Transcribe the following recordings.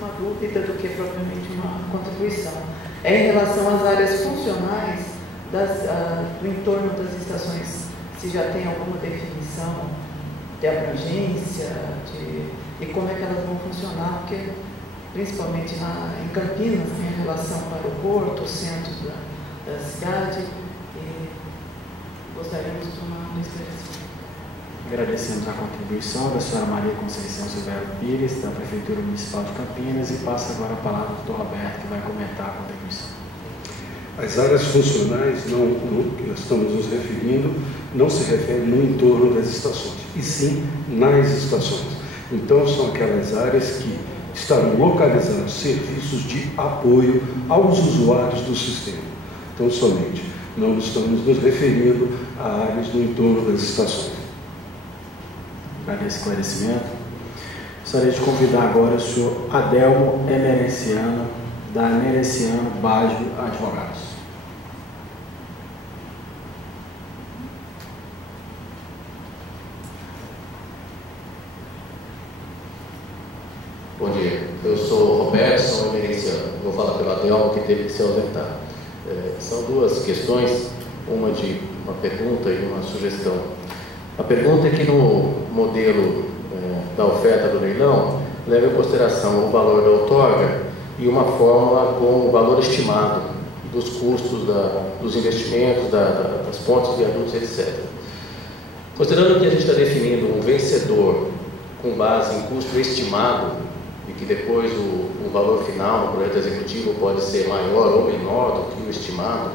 uma dúvida do que propriamente uma contribuição. É em relação às áreas funcionais do entorno das estações, se já tem alguma definição de abrangência, e como é que elas vão funcionar, porque principalmente em Campinas, em relação ao aeroporto, o centro da cidade, e gostaríamos de um esclarecimento. Agradecemos a contribuição da senhora Maria Conceição Silveira Pires, da Prefeitura Municipal de Campinas, e passa agora a palavra ao doutor Roberto, que vai comentar a contribuição. As áreas funcionais, que nós estamos nos referindo, não se refere no entorno das estações, e sim nas estações. Então, são aquelas áreas que estarão localizados serviços de apoio aos usuários do sistema. Então, somente, não estamos nos referindo a áreas no entorno das estações. Para esse esclarecimento, gostaria de convidar agora o senhor Adelmo Emerenciano, da Emerenciano Baggio Advogados. Bom dia, eu sou Roberto Emerenciano, vou falar pelo Adelmo, que teve que se ausentar. São duas questões, uma de uma pergunta e uma sugestão. A pergunta é que no modelo da oferta do leilão, leva em consideração o valor da outorga e uma fórmula com o valor estimado dos custos dos investimentos, das pontes, viadutos, etc. Considerando que a gente está definindo um vencedor com base em custo estimado e que depois o valor final do projeto executivo pode ser maior ou menor do que o estimado,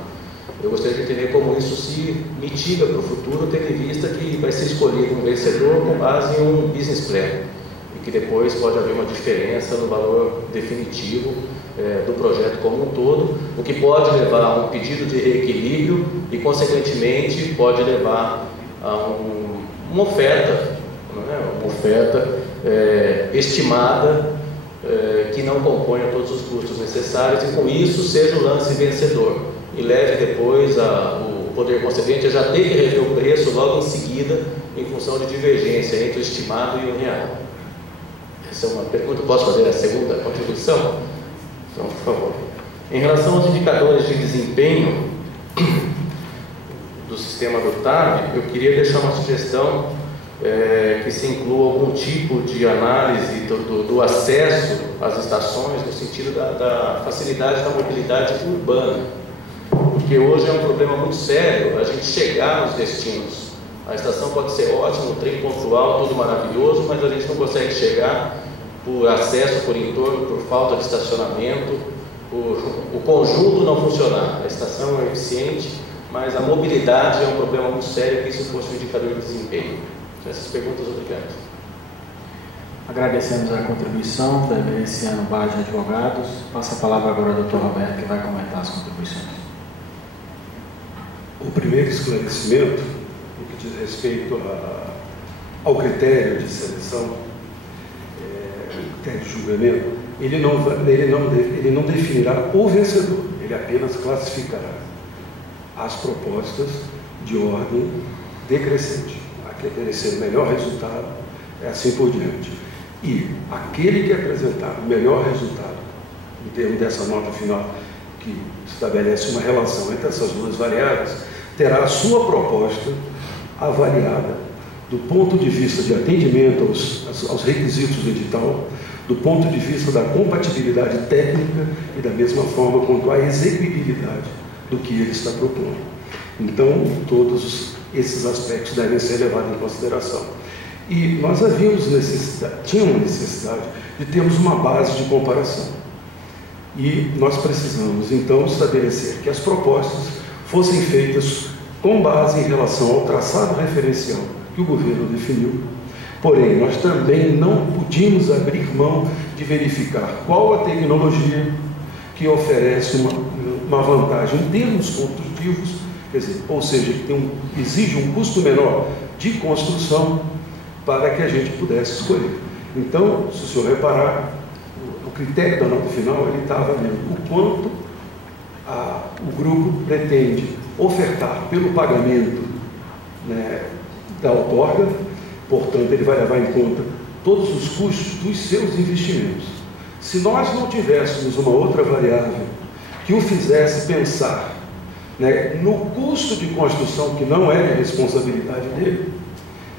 eu gostaria de entender como isso se mitiga para o futuro, tendo em vista que vai ser escolhido um vencedor com base em um business plan e que depois pode haver uma diferença no valor definitivo do projeto como um todo, o que pode levar a um pedido de reequilíbrio e, consequentemente, pode levar a uma oferta, estimada que não componha todos os custos necessários e, com isso, seja o lance vencedor e leve depois o poder concedente a já ter que rever o preço logo em seguida, em função de divergência entre o estimado e o real. Essa é uma pergunta. Posso fazer a segunda contribuição? Então, por favor. Em relação aos indicadores de desempenho do sistema do TAV, eu queria deixar uma sugestão que se inclua algum tipo de análise do acesso às estações, no sentido da facilidade da mobilidade urbana. Porque hoje é um problema muito sério a gente chegar nos destinos. A estação pode ser ótima, o trem pontual, tudo maravilhoso, mas a gente não consegue chegar por acesso, por entorno, por falta de estacionamento, por o conjunto não funcionar. A estação é eficiente, mas a mobilidade é um problema muito sério, que isso fosse um indicador de desempenho. Essas perguntas, obrigado. Agradecemos a contribuição da Emerenciano Baggio Advogados. Passa a palavra agora ao Dr. Roberto, que vai comentar as contribuições. O primeiro esclarecimento, no que diz respeito ao critério de seleção, o critério de julgamento, ele não definirá o vencedor, ele apenas classificará as propostas de ordem decrescente, a que oferecer o melhor resultado, assim por diante. E aquele que apresentar o melhor resultado, em termos dessa nota final, que estabelece uma relação entre essas duas variáveis, terá a sua proposta avaliada do ponto de vista de atendimento aos requisitos do edital, do ponto de vista da compatibilidade técnica e da mesma forma quanto à execuibilidade do que ele está propondo. Então, todos esses aspectos devem ser levados em consideração. E nós tínhamos necessidade de termos uma base de comparação. E nós precisamos, então, estabelecer que as propostas fossem feitas com base em relação ao traçado referencial que o governo definiu. Porém, nós também não podíamos abrir mão de verificar qual a tecnologia que oferece uma vantagem em termos construtivos, quer dizer, ou seja, que exige um custo menor de construção para que a gente pudesse escolher. Então, se o senhor reparar, o critério da nota final, ele está avaliando o quanto o grupo pretende ofertar pelo pagamento, né, da outorga. Portanto, ele vai levar em conta todos os custos dos seus investimentos. Se nós não tivéssemos uma outra variável que o fizesse pensar, né, no custo de construção, que não é de responsabilidade dele,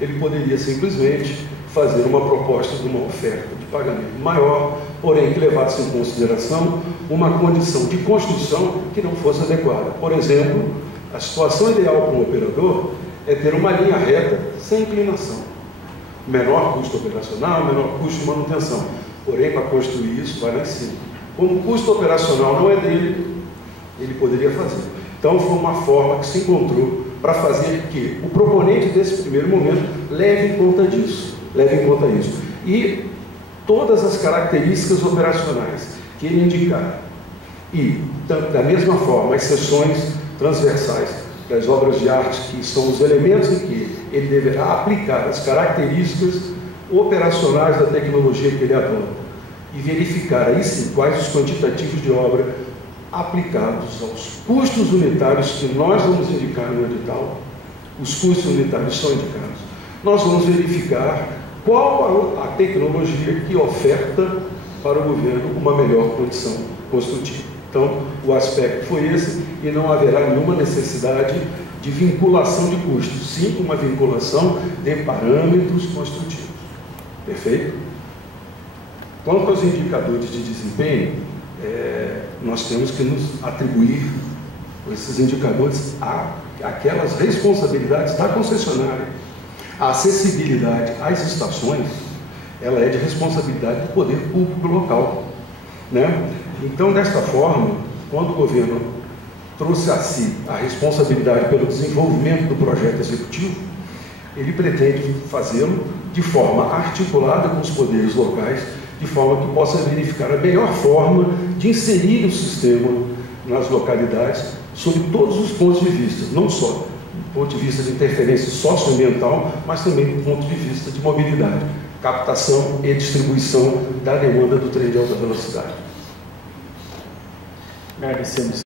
ele poderia simplesmente fazer uma proposta de uma oferta de pagamento maior, porém que levasse em consideração uma condição de construção que não fosse adequada. Por exemplo, a situação ideal para um operador é ter uma linha reta sem inclinação. Menor custo operacional, menor custo de manutenção. Porém, para construir isso, vai lá em cima. Como o custo operacional não é dele, ele poderia fazer. Então, foi uma forma que se encontrou para fazer que o proponente desse primeiro momento leve em conta disso. Leve em conta isso. E todas as características operacionais que ele indicar, e da mesma forma, as seções transversais das obras de arte, que são os elementos em que ele deverá aplicar as características operacionais da tecnologia que ele adota, e verificar aí sim quais os quantitativos de obra aplicados aos custos unitários que nós vamos indicar no edital. Os custos unitários são indicados. Nós vamos verificar qual a tecnologia que oferta para o governo uma melhor condição construtiva. Então, o aspecto foi esse, e não haverá nenhuma necessidade de vinculação de custos, sim uma vinculação de parâmetros construtivos. Perfeito? Quanto aos indicadores de desempenho, nós temos que nos atribuir esses indicadores àquelas responsabilidades da concessionária. A acessibilidade às estações, ela é de responsabilidade do poder público local, né? Então, desta forma, quando o governo trouxe a si a responsabilidade pelo desenvolvimento do projeto executivo, ele pretende fazê-lo de forma articulada com os poderes locais, de forma que possa verificar a melhor forma de inserir o sistema nas localidades, sob todos os pontos de vista, não só do ponto de vista de interferência socioambiental, mas também do ponto de vista de mobilidade, captação e distribuição da demanda do trem de alta velocidade. Agradecemos.